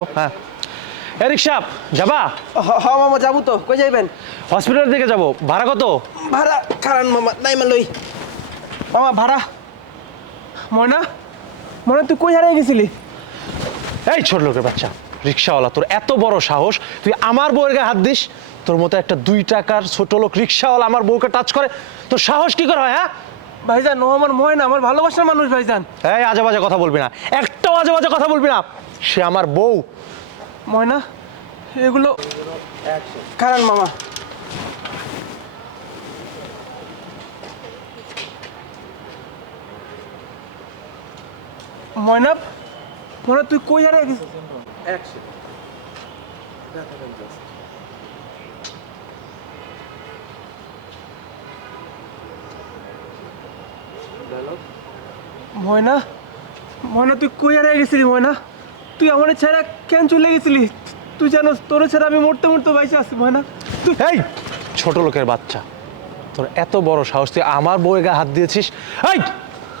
হ্যাঁ রিক্সা যাবা? হ্যাঁ মামা যাবো তো। কই যাইবেন? হসপিটালের দিকে যাবো। ভাড়া কত? ভাড়া কারণ মামা নাইমা লই। মামা ভাড়া ময়না, ময়না তুই কই হারিয়ে গেছিলি? এই ছোট লোকের বাচ্চা রিক্সাওয়ালা, তোর এত বড় সাহস তুই আমার বউয়ের গায়ে হাত দিস? তোর মতো একটা 2 টাকার ছোট লোক রিক্সাওয়ালা আমার বউকে টাচ করে, তোর সাহস কি করে হয়? হ্যাঁ ভাইজান, ও আমার ময়না, আমার ভালোবাসার মানুষ ভাইজান। এই আজে বাজে কথা বলবি না, একটাও আজে বাজে কথা বলবি না। সে আমার বউ। ময়না এগুলো কারণ মামা। ময়না, ময়না তুই কই হারিয়ে গেছিস? ময়না, ময়না তুই কই হারিয়ে গেছিলি? ময়না তুই আমার ছেড়া কেন চলে গেছিলি? তুই জানোস তোর ছেড়া আমি মরতে মরতে বাইসে আছি। ময়না তুই এই ছোট লোকের বাচ্চা, তোর এত বড় সাহস তুই আমার বউয়ের গায়ে হাত দিয়েছিস? এই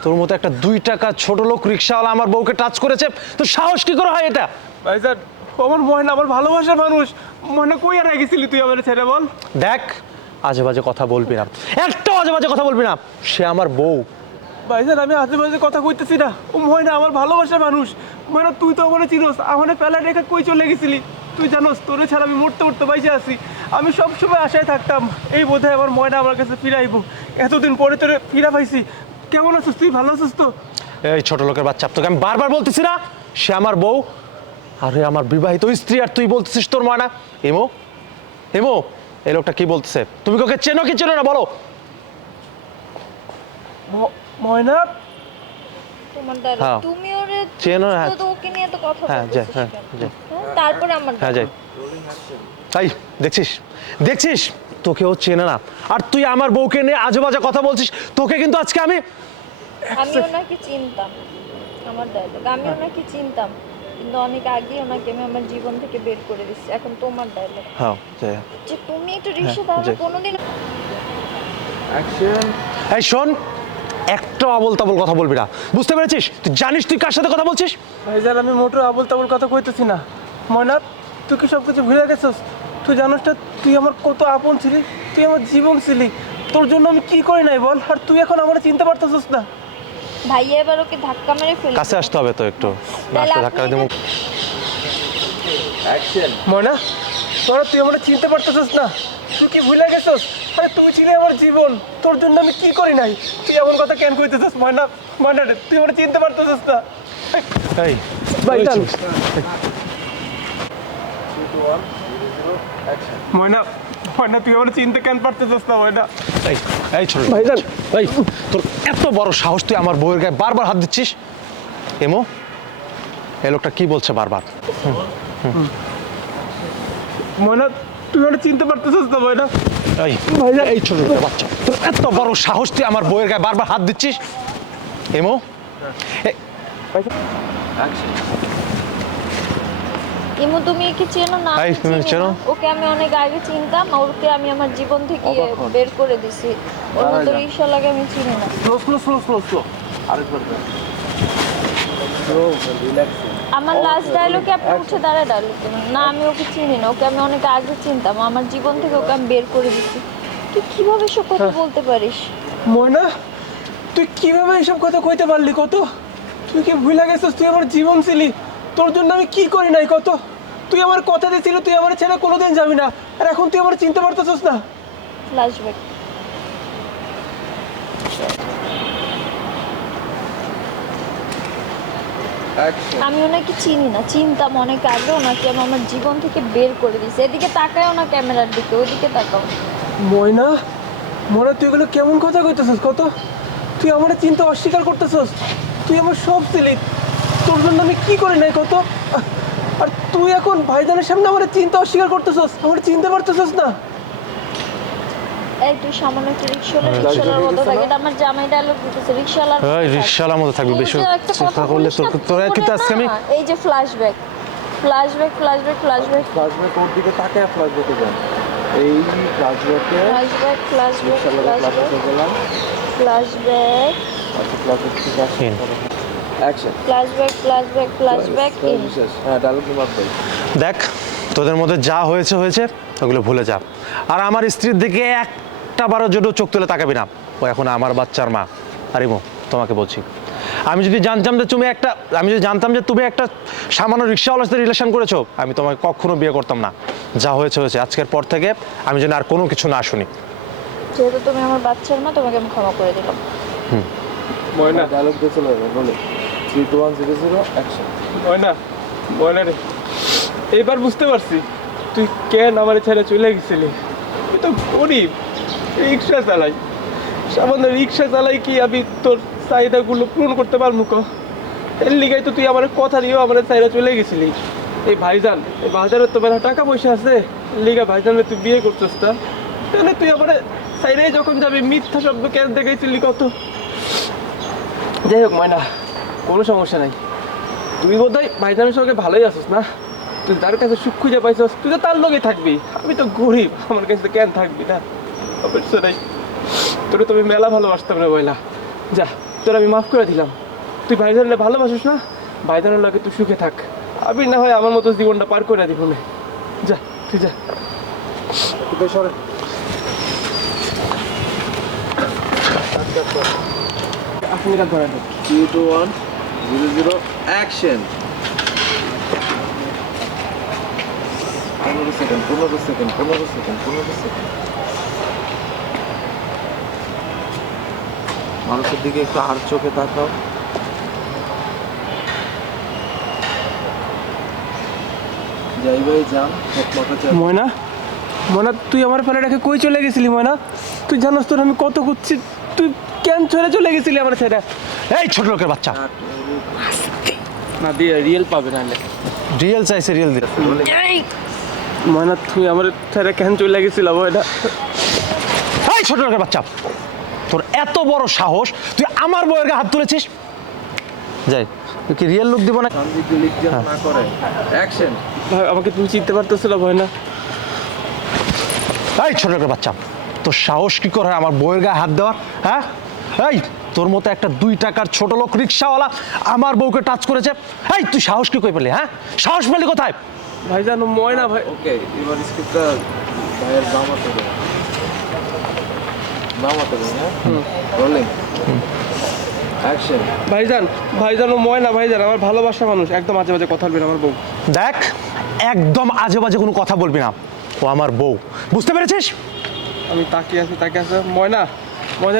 তোর মতো একটা 2 টাকা ছোট লোক রিক্সাওয়ালা আমার বউকে টাচ করেছে, তোর সাহস কি করে হয় এটা? ভাইজান, ও আমার ময়না, আমার ভালোবাসার মানুষ। ময়না কই হারিয়ে গেছিলি তুই আমার ছেড়ে? বল। দেখ আজে বাজে কথা বলবি না, একটাও আজে বাজে কথা বলবি না। সে আমার বউ। ভাইজান আমি আজেবাজে কথা কইতেছি না, ও ময়না আমার ভালোবাসার মানুষ। ময়না তুই তো আমার চিনোস, আমার পেলা রেখা কই চলে গেছিলি? তুই জানোস তোর ছাড়া আমি মরতে মরতে বাইসে আছি। আমি সবসময় আশায় থাকতাম এই বোধহয় আমার ময়না আমার কাছে ফিরাইবো। এতদিন পরে তোরে ফিরা পাইছি। কেমন আছিস তুই? ভালো আছিস তো? এই ছোট লোকের বাচ্চা, তোকে আমি বারবার বলতেছি না সে আমার বউ, আরে আমার বিবাহিত স্ত্রী, আর তুই বলতেছিস তোর ময়না। এমো এমো এই লোকটা কি বলতেছে? তুমি ওকে চেনো কি চেনো না বলো? ময়না তোমার ডায়লগ হ্যাঁ। তুমি ওরে চেনো না? তো ওকে নিয়ে তো কথা হ্যাঁ যাই, বলতেছিস হ্যাঁ কেন? যাই, হ্যাঁ, তারপরে আমার হ্যাঁ যাই। তাই দেখছিস দেখছিস তোকে ও চেনে না, আর তুই আমার বউকে নিয়ে আজে বাজে কথা বলছিস। তোকে কিন্তু আজকে আমি আমি ওনাকে চিনতাম। আমার ডায়লগ আমি ওনাকে চিনতাম, কিন্তু অনেক আগে ওনাকে আমি আমার জীবন থেকে বের করে দিচ্ছি। এখন তোমার ডায়লগ হ্যাঁ যাই। যে তুমি একটু রিক্সা দাও না যাই। কোনোদিন। এই শোন, একটা আবল তাবল কথা বলবি না, বুঝতে পেরেছিস? তুই জানিস তুই কার সাথে কথা বলছিস? ভাইজান আমি মোটর আবল তাবল কথা কইতেছি না। ময়না তুই কি সব কিছু ভুলে গেছিস? তুই জানোস না তুই আমার কত আপন ছিলি, তুই আমার জীবন ছিলি। তোর জন্য আমি কি করি নাই বল? আর তুই এখন আমার চিনতে পারতেছিস না। ভাইয়া এবার ওকে ধাক্কা মেরে ফেল। কাছে আসতে হবে তো একটু, তাহলে রাস্তা ধাক্কা আপনি দেবো। ময়না তোরা তুই আমার চিনতে পারতেছিস না? তুই কি ভুলে গেছিস? আরে তুই ছিলি আমার জীবন, তোর জন্য আমি কি করি নাই? তুই এমন কথা কেন কইতেছিস? ময়না, ময়না রে, তুই আমার চিনতে পারতেছিস না? এই ভাইজান ময়না, ময়না তুই আমার চিনতে কেন পারতেছিস না? ময়না এই এই ছোট ভাইজান, এই তোর এত বড় সাহস তুই আমার বউয়ের গায়ে বারবার হাত দিচ্ছিস? এমো এই লোকটা কি বলছে বারবার? ময়না তুই আমার চিনতে পারতেছিস না? ময়না এই ভাইজান, এই ছোট লোকের বাচ্চা, তোর এত বড় সাহস তুই আমার বউয়ের গায়ে বারবার হাত দিচ্ছিস? এমো ইমু তুমি একে চেনো না? এই, আমি তুমি চিনি চেনো? না। ওকে আমি অনেক আগে চিনতাম, ওকে আমি আমার জীবন থেকে বের করে দিছি। ওর মতো রিক্সা লাগে আমি চিনি না। Slow slow slow slow slow আরেকবার আমার লাস্ট ডায়লগে আপনি উঠে দাঁড়ায় ডায়লগ দেবেন না। আমি ওকে চিনি না, ওকে আমি অনেক আগে চিনতাম। আমার জীবন থেকে ওকে আমি বের করে দিচ্ছি। তুই কিভাবে সব কথা বলতে পারিস? ময়না তুই কিভাবে এইসব কথা কইতে পারলি? কত তুই কি ভুলে গেছিস? তুই আমার জীবন ছিলি, তোর জন্য আমি কি করি নাই? কত তুই আমার কথা দিয়েছিল তুই আমার ছেড়ে কোনোদিন যাবি না, আর এখন তুই আমার চিনতে পারতেছিস না? ফ্ল্যাশব্যাক। আমি ওনাকে চিনি না, চিনতাম অনেক আগে। ওনাকে আমি আমার জীবন থেকে বের করে দিয়েছি। এদিকে তাকায় না ক্যামেরার দিকে, ওদিকে তাকাও। ময়না, ময়না তুই এগুলো কেমন কথা কইতেছিস? কত তুই আমার চিনতে অস্বীকার করতেছিস? তুই আমার সব ছিলি, তোর জন্য আমি কি করি নাই? কত আর তুই এখন ভাইজানের সামনে আমার চিন্তা অস্বীকার করতেছিস, আমার চিনতে পারতেছিস না? এই তুই সামান্য একটা রিক্সাওয়ালার মতো থাকে। এটা আমার জামাই ডায়লগ দিতেছে রিক্সাওয়ালার। এই রিক্সাওয়ালার মতো থাকবি, বেশি চেষ্টা করলে তোরা কিন্তু আজকে আমি এই যে flashback flashback flashback flashback flashback ওর দিকে তাকায় ফ্ল্যাশব্যাকে যান। এই ফ্ল্যাশব্যাকে ফ্ল্যাশব্যাক ফ্ল্যাশব্যাক ফ্ল্যাশব্যাক ফ্ল্যাশব্যাক গেলাম। ফ্ল্যাশব্যাক আচ্ছা ফ্ল্যাশব্যাক থেকে আসেন। Action flashback in. হ্যাঁ ডায়লগ নিমাত ভাই। দেখ তোদের মধ্যে যা হয়েছে হয়েছে ওগুলো ভুলে যা। আর আমার স্ত্রীর দিকে একটা বারের জন্য চোখ তুলে তাকাবি না। ও এখন আমার বাচ্চার মা। আর ইমো তোমাকে বলছি, আমি যদি জানতাম যে তুমি একটা সামান্য রিক্সাওয়ালার সাথে রিলেশন করেছো, আমি তোমাকে কখনো বিয়ে করতাম না। যা হয়েছে হয়েছে, আজকের পর থেকে আমি যেন আর কোনো কিছু না শুনি। যেহেতু তুমি আমার বাচ্চার মা, তোমাকে আমি ক্ষমা করে দিলাম। ময়না, ডায়লগ দিয়ে চলে যাবে বলে 3 2 1 0 0 অ্যাকশন। ময়না রে, এইবার বুঝতে পারছি তুই কেন আমার ছেড়ে চলে গেছিলি। তুই তো গরিব, রিক্সা চালাই, সামান্য রিক্সা চালাই কি আমি তোর চাহিদাগুলো পূরণ করতে পারবো ক? এর লিগাই তো তুই আমার কথা দিয়েও আমার চাহিদা চলে গেছিলি। এই ভাইজানের তো বেলা টাকা পয়সা আছে, লিগা ভাইজানের তুই বিয়ে করছিস না, তাহলে তুই আমার চাইলেই যখন যাবি মিথ্যা শব্দ কেন দেখাইছিলি কত। যাই হোক ময়না, কোনো সমস্যা নাই। তুই বোধহয় ভাইজানের সঙ্গে ভালোই আছিস না? তুই তার কাছে সুখ খুঁজে পাইছিস, তুই তো তার লগে থাকবি। আমি তো গরিব, আমার কাছে কেন থাকবি না? অবশ্য নাই, তোরে তুমি মেলা ভালোবাসতাম রে বইলা। যা, তোর আমি মাফ করে দিলাম। তুই ভাইজানলে ভালোবাসিস না, ভাইজানের লাগে তুই সুখে থাক। আমি না হয় আমার মতো জীবনটা পার করে দিব না। যা, তুই যা। তুই সরে। আপনি কাজ করেন। 3 2 1 0 0 action. 15 second 15 second 15 second 15 second. মানুষের দিকে একটু আর চোখে তাকাও। যাই ভাই যান, মাথা চাপ। ময়না, তুই আমার ফেলে রেখে কই চলে গেছিলি ময়না? তুই জানোস তোর আমি কত খুঁজছি, তুই কেন চলে গেছিলি আমার ছেড়ে? এই ছোট লোকের বাচ্চা, না দিয়ে রিয়েল পাবে না। রিয়েল চাইছে, রিয়েল দিল। ময়না, তুই আমার ছেড়ে কেন চলে গেছিল ময়না? এই ছোট লোকের বাচ্চা, তোর এত বড় সাহস, তুই আমার বউয়ের গায়ে হাত তুলেছিস? যাই, তুই কি রিয়েল লুক দিব না? সানজি ক্লিক যেন না করে। অ্যাকশন। ভাই, আমাকে তুমি চিনতে পারতেছিল ময়না? এই ছোট লোকের বাচ্চা, তোর সাহস কি করে আমার বউয়ের গায়ে হাত দেওয়ার? হ্যাঁ, এই তোর মতো একটা 2 টাকার ছোট লোক রিক্সাওয়ালা আমার বউকে টাচ করেছে। এই তুই সাহস কি করে পেলি? হ্যাঁ, সাহস পেলি কোথায়? ভাই জানো ময়না ভাই। ওকে, এবার স্ক্রিপ্টটা ভাইয়ের বামাতে দেব। বামাতে দেব, হ্যাঁ? রোলিং। অ্যাকশন। ভাইজান ও ময়না ভাইজান আমার ভালোবাসা মানুষ, একদম মাঝে মাঝে কথা বলবেন আমার বউ। দেখ, একদম আজে বাজে কোনো কথা বলবি না। ও আমার বউ, বুঝতে পেরেছিস? আমি তাকিয়ে আছি ময়না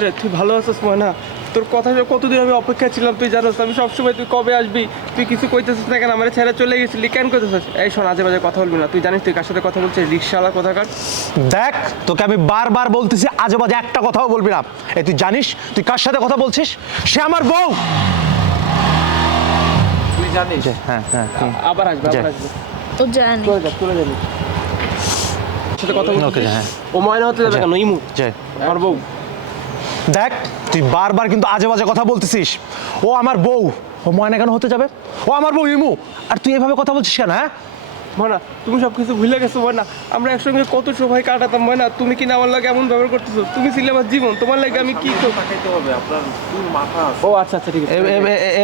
রে, তুই ভালো আছিস ময়না? তোর কথা কতদিন আমি অপেক্ষা ছিলাম, তুই জানোস। আমি সবসময় তুই কবে আসবি, তুই কিছু কইতেছিস না কেন? আমার ছেড়ে চলে গেছিলি কেন কইতেছিস? এই শোন, আজে বাজে কথা বলবি না। তুই জানিস তুই কার সাথে কথা বলছিস? রিক্সাওয়ালা কোথাকার। দেখ, তোকে আমি বারবার বলতেছি আজে বাজে একটা কথাও বলবি না। এই তুই জানিস তুই কার সাথে কথা বলছিস? সে আমার বউ। তুই জানিস? হ্যাঁ হ্যাঁ, আবার আসবে। ও জানি। চলে যাবি সাথে কথা বলছিস? ওকে, হ্যাঁ। ও ময়না হতে যাবে কেন? ইমু জয়। আমার বউ। দেখ, তুই বারবার কিন্তু আজে বাজে কথা বলতেছিস। ও আমার বউ, ও ময়না কেন হতে যাবে? ও আমার বউ ইমু। আর তুই এভাবে কথা বলছিস কেন? হ্যাঁ, ময়না, তুমি সব কিছু ভুলে গেছো ময়না। আমরা একসঙ্গে কত সময় কাটাতাম ময়না। তুমি কিনা আমার লাগে এমন ব্যবহার করতেছো? তুমি ছিলে আমার জীবন, তোমার লাগে আমি কি তাকাইতে হবে, আপনার ফুল মাথা আছে। ও আচ্ছা ঠিক আছে।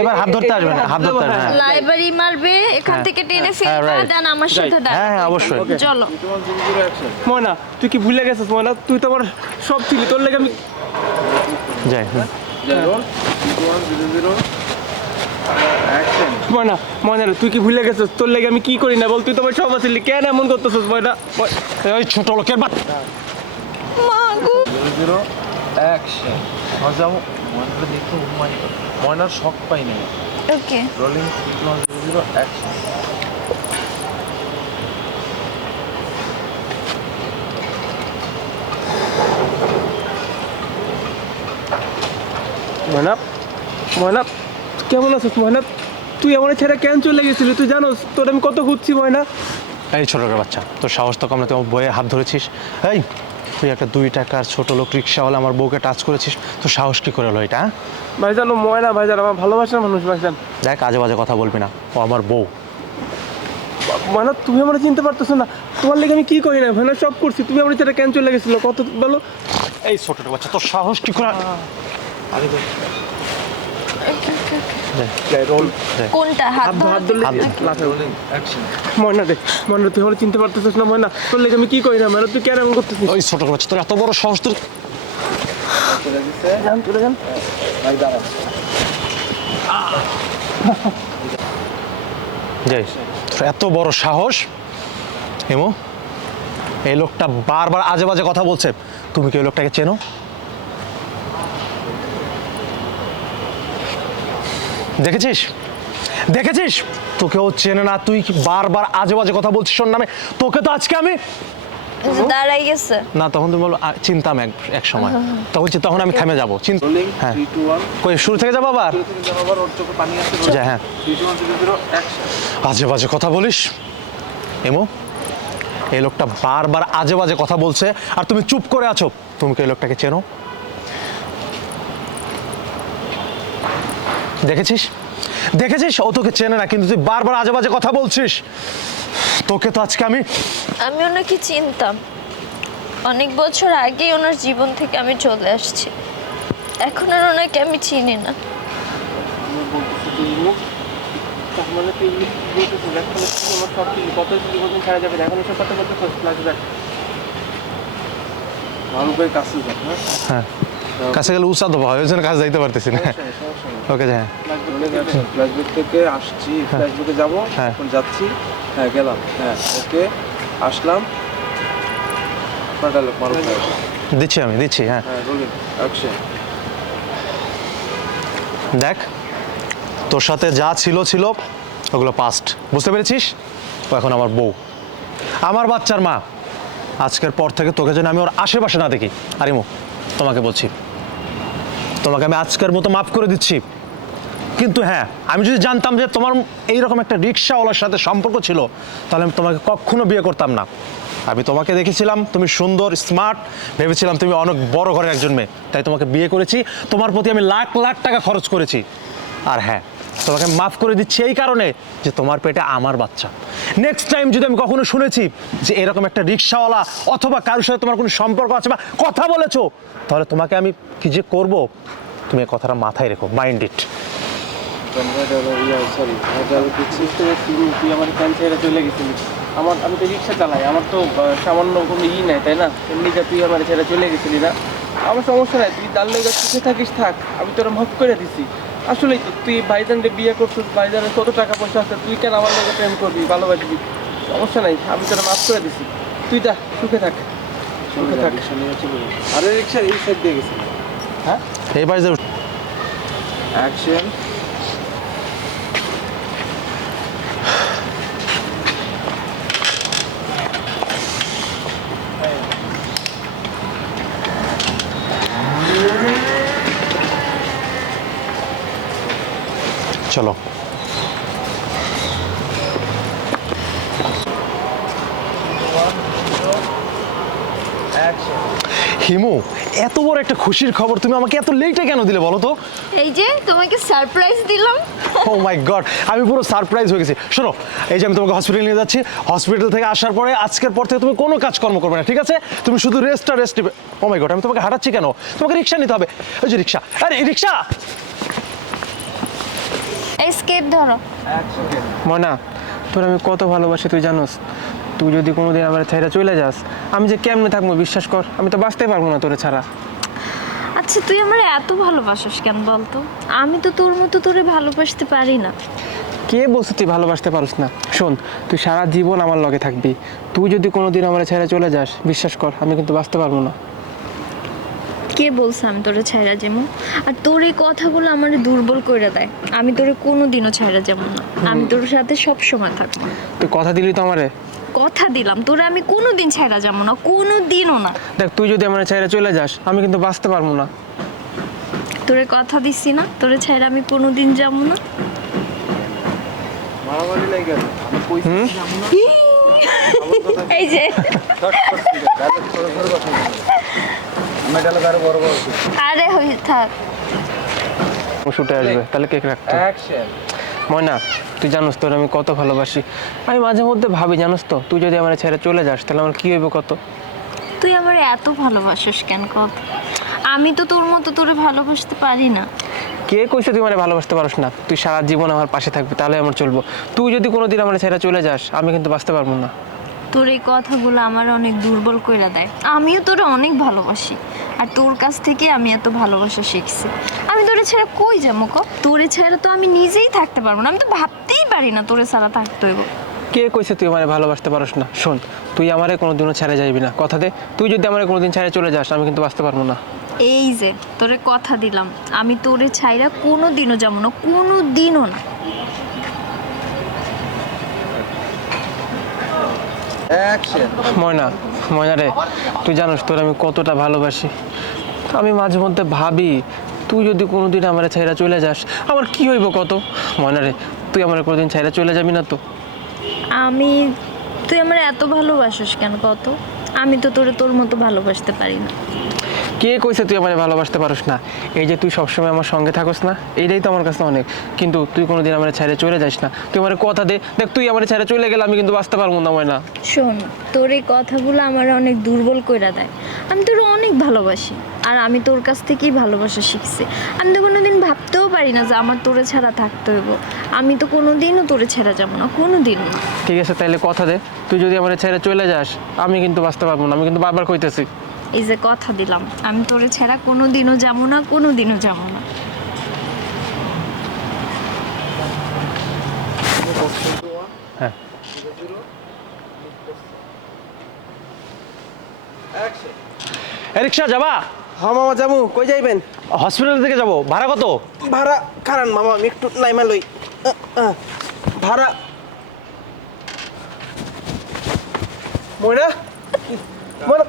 এবার হাত ধরতে আসবে না, হাত ধরতে আসবে না। লাইব্রেরি মারবে, এখান থেকে টেনে হ্যাঁ, ফেলবে, right. দেন আমার সাথে দাঁড়াও। হ্যাঁ, অবশ্যই। চলো। 3 2 1 0 0 অ্যাকশন। ময়না, তুই কি ভুলে গেছিস ময়না? তুই তো আমার সব ছিলি, তোর লাগে আমি। যাই। যাই রোল 3 2 1 0 0 অ্যাকশন। ময়না রে, তুই কি ভুলে গেছিস? তোর লাগে আমি কি করি না বল? তুই তো আমার সব ছিলি, কেন এমন করতেছিস ময়না? ওই ছোট লোকের বাচ্চা। 0 0 অ্যাকশন। মজা ময়নার দেখো, ময়নার শক পাই নাই। ওকে। Rolling 3 2 1 0 0 action. ময়না, কেমন আছিস ময়না? তুই আমার ছেড়ে কেন চলে গেছিলি? তুই জানোস তোর আমি কত খুঁজছি ময়না। এই ছোট লোকের বাচ্চা, তোর সাহস তো কম না, তুই আমার বইয়ে হাত ধরেছিস। এই তুই একটা 2 টাকার ছোট লোক রিক্সাওয়ালা আমার বউকে টাচ করেছিস, তোর সাহস কি করে হলো এটা? ভাইজান ও ময়না ভাইজান আমার ভালোবাসার মানুষ ভাইজান। দেখ, আজে বাজে কথা বলবি না, ও আমার বউ। ময়না, তুমি আমার চিনতে পারতেছো না? তোমার লেগে আমি কি করি না ভাইনা, সব করছি। তুমি আমার ছেড়ে কেন চলে গেছিল কত বলো? এই ছোট বাচ্চা, তোর সাহস কি করে? আরে ভাই রোল কোনটা হাত হাত ধরলে লাফে রোলিং অ্যাকশন ময়না রে, ময়না তুই হলে চিনতে পারতেছিস না ময়না? তোর লেগে আমি কি করি না ময়না, তুই কেন এমন করতেছিস? ওই ছোট বাচ্চা তোর এত বড় সাহস তোর। চলে দিচ্ছে যান চলে যান। ভাই দাঁড়ান যাই, তোর এত বড় সাহস হেমো, এই লোকটা বারবার আজে বাজে কথা বলছে, তুমি কি ওই লোকটাকে চেনো? দেখেছিস দেখেছিস, তোকে ও চেনে না, তুই কি বারবার আজে বাজে কথা বলছিস ওর নামে? তোকে তো আজকে আমি দাঁড়াই গেছে। না, তখন তুমি বলো চিনতাম এক সময়, তখন আমি থেমে যাবো। রোলিং হ্যাঁ 3 2 1 কই শুরু থেকে যাবো আবার? তুমি জানো আবার ওর চোখে পানি আসছে যা, হ্যাঁ 3 2 1 0 অ্যাকশন আজে বাজে কথা বলিস এমো, এই লোকটা বারবার আজে বাজে কথা বলছে আর তুমি চুপ করে আছো। তুমি কি এই লোকটাকে চেনো? দেখেছিস দেখেছিস, ও তোকে চেনে না, কিন্তু তুই বারবার আজে বাজে কথা বলছিস। তোকে তো আজকে আমি আমি ওনাকে চিনতাম, অনেক বছর আগেই ওনার জীবন থেকে আমি চলে আসছি, এখন আর ওনাকে আমি চিনি না। তার মানে তুই বলতেছিস এখন আমার সব কিছু কত জীবন ছাড়া যাবে, এখন সব কথা বলতে ফ্ল্যাশব্যাক। ভালো করে কাছে যান হ্যাঁ হ্যাঁ কাছে গেলে উৎসাহ দেবো হয়, ওই জন্য কাছে যাইতে পারতেছি না। ওকে হ্যাঁ ফ্ল্যাশব্যাক থেকে আসছি, ফ্ল্যাশব্যাকে যাব, হ্যাঁ। এখন যাচ্ছি, হ্যাঁ গেলাম, হ্যাঁ ওকে আসলাম, পাঠালো মারো দিচ্ছি হ্যাঁ। হ্যাঁ রোলিং অ্যাকশন দেখ, তোর সাথে যা ছিল ছিল ওগুলো পাস্ট, বুঝতে পেরেছিস? ও এখন আমার বউ, আমার বাচ্চার মা। আজকের পর থেকে তোকে যেন আমি ওর আশেপাশে না দেখি। আরিমু, তোমাকে বলছি, তোমাকে আমি আজকের মতো মাফ করে দিচ্ছি, কিন্তু হ্যাঁ, আমি যদি জানতাম যে তোমার এইরকম একটা রিক্সাওয়ালার সাথে সম্পর্ক ছিল, তাহলে আমি তোমাকে কখনো বিয়ে করতাম না। আমি তোমাকে দেখেছিলাম, তুমি সুন্দর স্মার্ট, ভেবেছিলাম তুমি অনেক বড় ঘরের একজন মেয়ে, তাই তোমাকে বিয়ে করেছি, তোমার প্রতি আমি লাখ লাখ টাকা খরচ করেছি। আর হ্যাঁ, তোমাকে মাফ করে দিচ্ছি এই কারণে যে তোমার পেটে আমার বাচ্চা। নেক্সট টাইম যদি আমি কখনো শুনেছি যে এরকম একটা রিক্সাওয়ালা অথবা কারোর সাথে তোমার কোনো সম্পর্ক আছে বা কথা বলেছো, তাহলে তোমাকে আমি কি যে করব, তুমি এই কথাটা মাথায় রেখো, মাইন্ড ইট। সরি তুই আমার ফ্যান ছেড়ে চলে গেছিলি, আমি তো রিক্সা চালাই, আমার তো সামান্য কোনো নাই তাই না? এমনি যা তুই আমার ছেড়ে চলে গেছিলি না, আমার সমস্যা নাই, তুই তার লেগে সুখে থাকিস থাক, আমি তোরা মাফ করে দিছি। আসলেই তো তুই ভাইজানকে বিয়ে করছিস, ভাইজানের কত টাকা পয়সা আছে, তুই কেন আমার লেগে প্রেম করবি, ভালোবাসবি? সমস্যা নাই, আমি তোরা মাফ করে দিছি, তুই যা সুখে থাক, সুখে থাক। আরে রিক্সা এই সাইড দিয়ে গেছে হ্যাঁ এই বাড়িতে অ্যাকশন চলো। হিমু, এত বড় একটা খুশির খবর তুমি আমাকে এত লেটে কেন দিলে বলো তো? এই যে তোমাকে সারপ্রাইজ দিলাম। ও মাই গড, আমি পুরো সারপ্রাইজ হয়ে গেছি। শোনো, এই যে আমি তোমাকে হসপিটাল নিয়ে যাচ্ছি, হসপিটাল থেকে আসার পরে আজকের পর থেকে তুমি কোনো কাজকর্ম করবে না, ঠিক আছে? তুমি শুধু রেস্ট নেবে। ও মাই গড, আমি তোমাকে হাঁটাচ্ছি কেন? তোমাকে রিক্সা নিতে হবে। ওই যে রিক্সা, আরে রিক্সা। এই স্কেট ধরো। ময়না, তোর আমি কত ভালোবাসি তুই জানোস? তুই যদি কোনোদিন আমার ছেড়ে চলে যাস, আমি যে কেমনে থাকবো বিশ্বাস কর, আমি তো বাঁচতে পারবো না তোরে ছাড়া। আচ্ছা তুই আমার এত ভালোবাসিস কেন বলতো? আমি তো তোর মতো তোরে ভালোবাসতে পারি না। কে বলছে তুই ভালোবাসতে পারিস না? শোন, তুই সারা জীবন আমার লগে থাকবি, তুই যদি কোনোদিন আমার ছেড়ে চলে যাস, বিশ্বাস কর আমি কিন্তু বাঁচতে পারবো না। কে বলছে আমি তোরে ছাইরা যাবো? আর তোর এই কথাগুলো আমার দুর্বল করে দেয়। আমি তোরে কোনোদিনও ছাইরা যাবো না, আমি তোর সাথে সব সময় থাকবো। তুই কথা দিলি তো আমারে? কথা দিলাম তোরে আমি কোনোদিন ছাইরা যাবো না, কোনোদিনও না। দেখ, তুই যদি আমার ছেড়ে চলে যাস, আমি কিন্তু বাঁচতে পারবো না। তোরে কথা দিচ্ছি না, তোরে ছাইরা আমি কোনোদিন যাবো না। মারামারি লাগে গেল আমি কইছি এই যে আমি ডালে আরো বড় বড় আরে হই থাক। শুটে আসবে তাহলে কেক রাখতে। অ্যাকশন ময়না, তুই জানোস তোর আমি কত ভালোবাসি। আমি মাঝে মধ্যে ভাবি, জানোস তো, তুই যদি আমার ছেড়ে চলে যাস তাহলে আমার কি হইব কত। তুই আমার এত ভালোবাসিস কেন কত? আমি তো তোর মতো তোরে ভালোবাসতে পারি না। কে কইছে তুই মানে ভালোবাসতে পারস না? তুই সারা জীবন আমার পাশে থাকবি, তাহলে আমার চলবো। তুই যদি কোনোদিন আমার ছেড়ে চলে যাস, আমি কিন্তু বাঁচতে পারবো না। তোর এই কথাগুলো আমার অনেক দুর্বল কইরা দেয়। আমিও তোরে অনেক ভালোবাসি, আর তোর কাছ থেকে আমি এত ভালোবাসা শিখছি। আমি তোরে ছেড়ে কই যাবো ক? তোরে ছেড়ে তো আমি নিজেই থাকতে পারবো না, আমি তো ভাবতেই পারি না তোরে ছাড়া থাকতে হইব। কে কইছে তুই আমার ভালোবাসতে পারস না? শোন, তুই আমারে কোনোদিনও ছেড়ে যাইবি না, কথা দে। তুই যদি আমার কোনোদিন ছেড়ে চলে যাস, আমি কিন্তু বাঁচতে পারবো না। এই যে তোরে কথা দিলাম, আমি তোরে ছাইরা কোনো দিনও যাবো না, কোনো দিনও না। অ্যাকশন। ময়না, ময়না রে, তুই জানোস তোর আমি কতটা ভালোবাসি। আমি মাঝে মধ্যে ভাবি, তুই যদি কোনোদিন আমার ছেড়ে চলে যাস, আমার কি হইব কত? ময়না রে, তুই আমার কোনোদিন ছেড়ে চলে যাবি না তো? তুই আমার এত ভালোবাসিস কেন কত? আমি তো তোরে তোর মতো ভালোবাসতে পারি না। কে কইছে তুই আমার ভালোবাসতে পারস না? এই যে তুই সবসময় আমার সঙ্গে থাকস না, এইটাই তো আমার কাছে অনেক। কিন্তু তুই কোনোদিন আমার ছেড়ে চলে যাস না। তুই আমার কথা দে, দেখ তুই আমার ছেড়ে চলে গেলে আমি কিন্তু বাঁচতে পারবো না ময়না। শোন, তোর এই কথাগুলো আমার অনেক দুর্বল কইরা দেয়। আমি তোর অনেক ভালোবাসি, আর আমি তোর কাছ থেকেই ভালোবাসা শিখছি। আমি তো কোনোদিন ভাবতেও পারি না যে আমার তোরে ছাড়া থাকতে হইব। আমি তো কোনোদিনও তোরে ছাড়া যাবো না, কোনোদিনও না। ঠিক আছে, তাইলে কথা দে, তুই যদি আমার ছেড়ে চলে যাস, আমি কিন্তু বাঁচতে পারবো না। আমি কিন্তু বারবার কইতেছি। এই যে কথা দিলাম, আমি তোরে ছাড়া কোনোদিনও যাবো না, কোনোদিনও যাবো না। হ্যাঁ। অ্যাকশন। রিক্সা যাবা? হ্যাঁ মামা, যাবো। কই যাইবেন? হসপিটাল থেকে যাবো। ভাড়া কত? ভাড়া খারান মামা, আমি একটু নাইমা লই। ভাড়া ময়না, ময়না